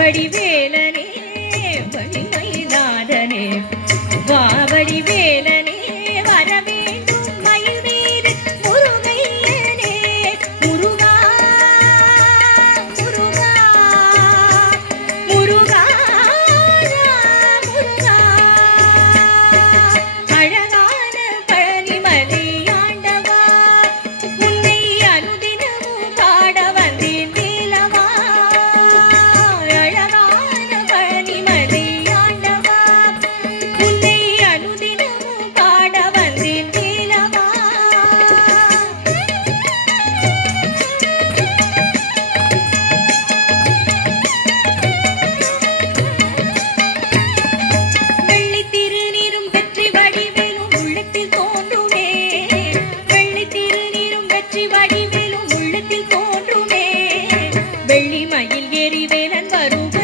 வடிவேலனே வழிமைநாதனே வாவடிவேலனே வரவேண்டும் மயில் மீது முருகையனே முருகா முருகா முருகா முருகா அழகான பழனிமலை ஆண்டவா உன்னை அனுதினமும் பாட வந்தேன் நீலவா அழகான பழனிமலை ஆண்டவா உன்னை அனுதினமும் பாட வந்தேன் நீலவா வெள்ளி திருநீரும் வெற்றி வடிவேலும் உள்ளத்தில் தோன்றுமே வெள்ளி திருநீரும் வெற்றி வடிவேலும் உள்ளத்தில் தோன்றுமே வெள்ளி மயில் ஏறி வேலன் வருக